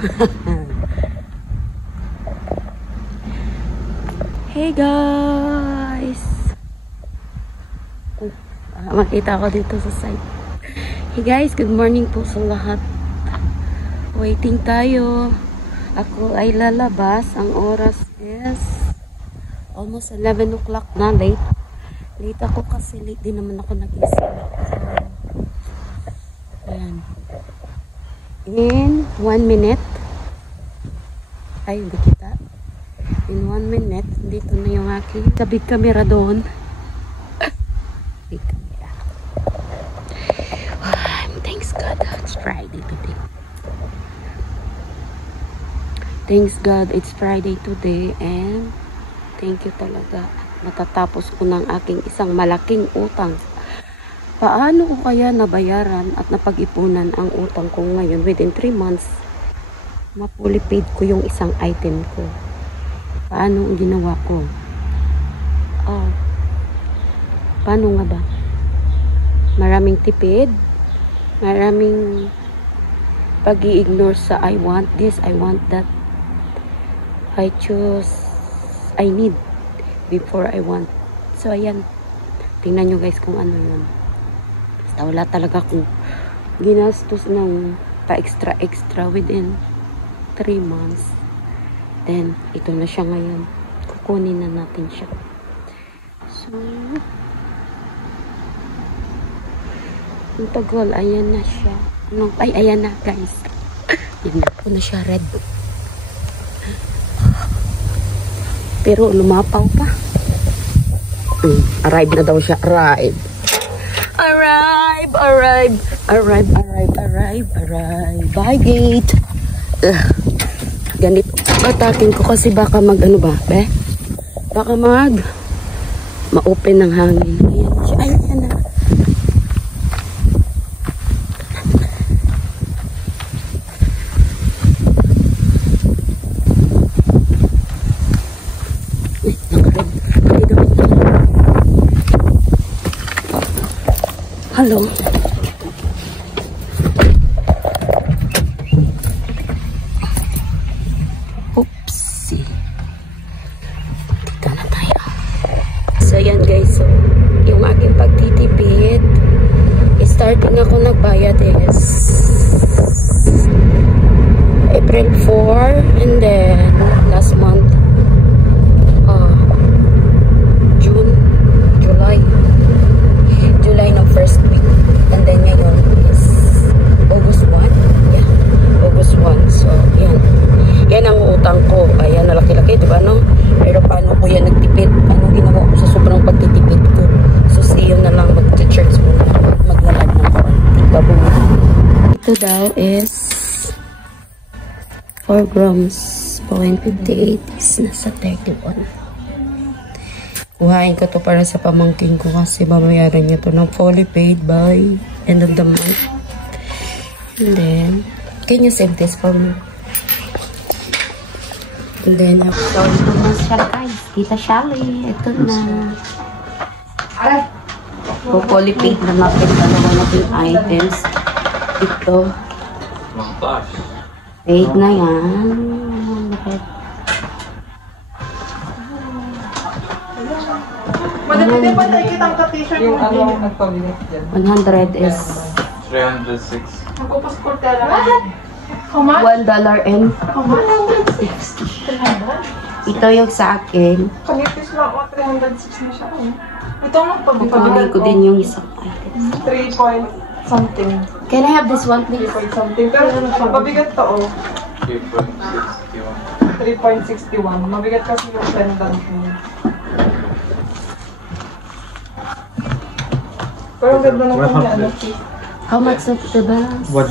Hey guys! Makita ko dito sa site. Hey guys, good morning po sa lahat. Waiting tayo. Ako ay lalabas. Ang oras is almost 11 o'clock na. Late ako kasi late din naman ako nag-isip. Ayan. In 1 minute. Ay, hindi kita. In 1 minute, dito na yung aking big camera doon. Big camera. Thanks God, it's Friday today. Thanks God, it's Friday today and thank you talaga. Matatapos ko ng aking isang malaking utang. Paano ko kaya nabayaran at napag-ipunan ang utang ko ngayon within 3 months? Ma-fully paid ko yung isang item ko. Paano ang ginawa ko? Oh. Paano nga ba? Maraming tipid. Maraming pag-i-ignore sa I want this, I want that. I choose, I need before I want. So, ayan. Tingnan nyo guys kung ano yun. Basta wala talaga akong ginastos ng pa-extra within 3 months. Then, ito na siya ngayon. Kukunin na natin siya. So, ang tagal. Ayan na siya. Ay, ayan na guys. Ayan na. Ito na siya red. Pero lumapaw pa. Arrive na daw siya. Arrive. Bye gate. Ganito. Atakin ko kasi baka mag-ano ba? Baka ma-open ng hangin. Ayan siya. Ayan na. Hello. Oopsie. Dito na tayo. So, yan guys. So, yung aking pagtitipid, starting ako nagbayad is April 4 and then last month July ng first week. And then ngayon is August 1. Yeah, August 1. So, yan. Yan ang utang ko. Kaya nalaki-laki, diba no? Pero paano ko yan nagtipid? Anong ginawa ko sa sobrang pagtitipid ko? So, see you na lang mag-church muna. Maglalad ng konti. Babuhin. Ito daw is 4 grams. 0.58 is nasa 31. Kuhain ko to para sa pamangkin ko kasi babayaran niya to ng fully paid by end of the month. And then, can you save this for me? And then, ito na siya guys. Tita Shally, ito na. Fully paid na natin dalawa natin items. Ito. Paid na yan. Madami din ba tayo kitang ka-t-shirt yung ano nagpabigat dyan? 100 is 306. Nagkupas ko tala. How much? $1 and 160. ito yung sa akin. Kanitis lang o 306 na siya. Ito ang nagpabigat. Pabili ko din yung isang items. 3 point something. Can I have this one please? 3 point something. Pero mabigat to oh. 3.61. 3.61. Mabigat kasi yung pendant mo. Pero ang ganda naman niya, ano? How much of the balance? What?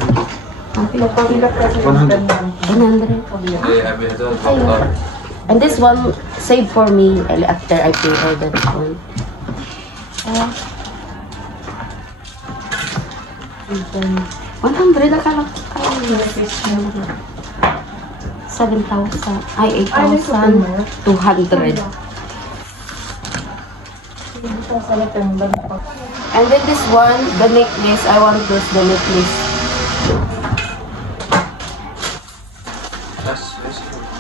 Mapabigat kasi yung pendant. 100. And this one, save for me after I pay all that one. 100 akala ko. 7,000. Ay, 8,200. And then this one, the necklace. I want this, the necklace.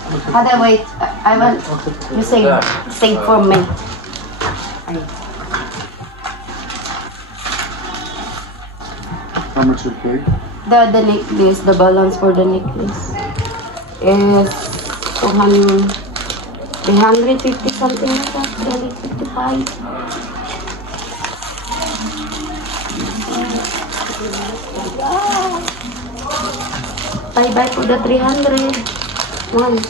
Father, wait. I want you sing for me. Ay. How much you pay? The necklace, the balance for the necklace is 350 something like that, 355. Bye-bye for the 300. One,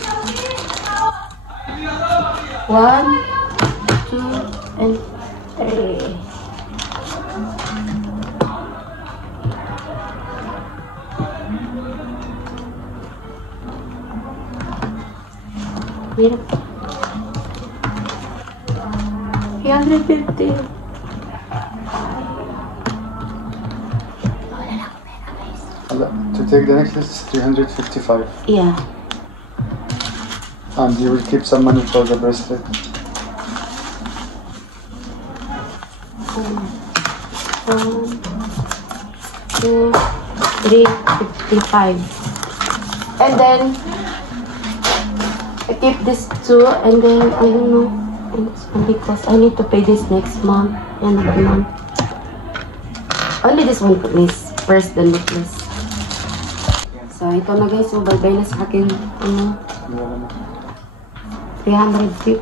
2, and 3. Mira. 350. To take the necklace is 355. Yeah. And you will keep some money for the bracelet. 2, 355. And then I keep this 2, and then I don't know, because I need to pay this next month, end of the month. Only this one is first the necklace. So ito na guys, so bye-bye na sa akin, 360.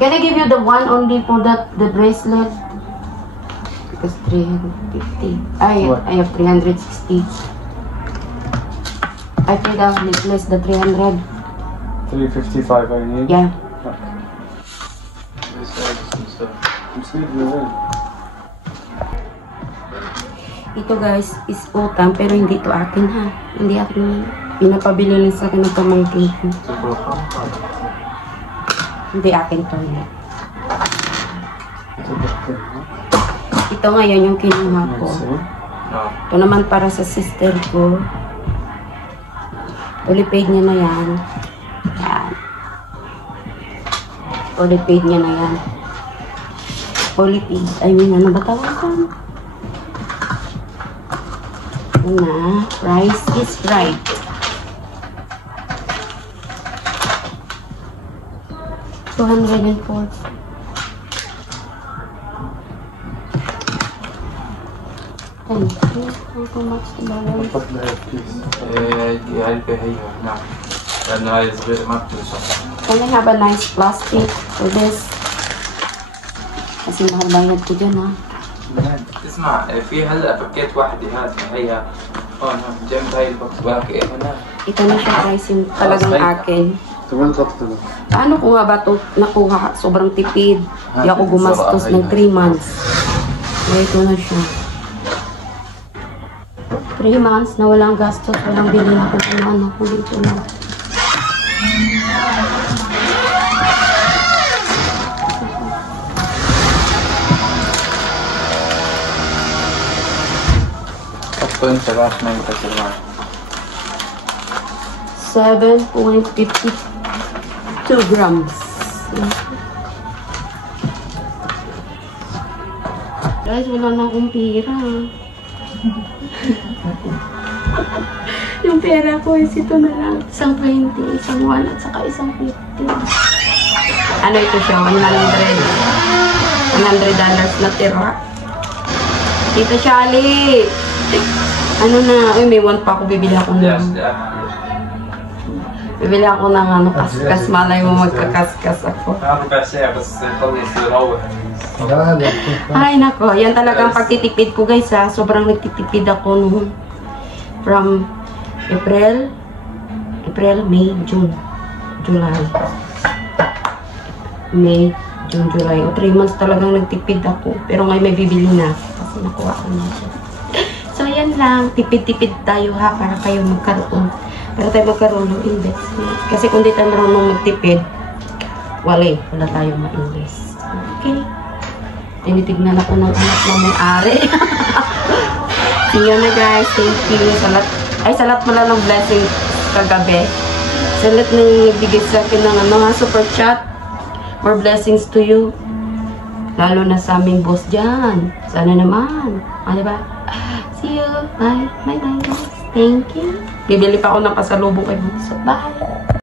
Can I give you the one only for the bracelet? Because 350. I have 360. I paid the necklace the 300. 355 I need. Yeah. Ito guys is utang pero hindi to akin ha. Hindi akin. Pinapabili lang sa akin ng pamangkin ko. Hindi akin to. Ito ngayon yung kinuha ko. Ito naman para sa sister ko. Fully paid niya na yan. Yan. Fully paid niya na yan. Fully paid. I mean, ano ba tawag ko? Na, price is right. $204. Thank you. How much the balance? هاي هي نعم لأنه هاي صغيرة ما بتنشف. Can I have a nice plastic for this? Kasi mahal bayad ko dyan ha. اسمع في هلا باكيت واحدة هذه هي هون جنب هاي البوكس باقي هنا. Ito na siya guys, yung talagang akin. Paano ko nga ba ito nakuha? Sobrang tipid. Hindi ako gumastos ng 3 months. Kaya ito na siya. 3 months na walang gastos, walang bilhin ako ng ano. Kundi ito lang. حطوا انت باش ما ينكسر معك. 7.52 grams. Guys, wala na akong pera. Yung pera ko is ito na lang. Isang 20, isang 1, at saka isang 50. Ano ito siya? $100 na tira. Tita Shali! Ano na? Uy, may 1 pa ako. Bibili ako ng... Bibili ako ng ano, kaskas. Malay mo magkakaskas ako. ربع ساعة بس يخلص يروح. Ay, nako. Yan talagang pagtitipid ko, guys, ha. Sobrang nagtitipid ako noon. From April, May, June, July. May, June, July. O 3 months talagang nagtipid ako. Pero ngayon may bibili na. Kasi nakuha ko na siya. So, yan lang. Tipid-tipid tayo, ha. Para kayo magkaroon. Para tayo magkaroon ng investment. Kasi kung di tayo marunong magtipid, wala tayong ma-invest. Okay. Tinitignan ako ng anak na may-ari. See you na guys. Thank you. Sa lahat pala ng blessing kagabi. Sa lahat ng nagbigay sa akin ng super chat. More blessings to you. Lalo na sa aming boss dyan. Sana naman. Diba? See you. Bye. Bye guys. Thank you. Bibili pa ako ng pasalubong kay Bunso. Bye.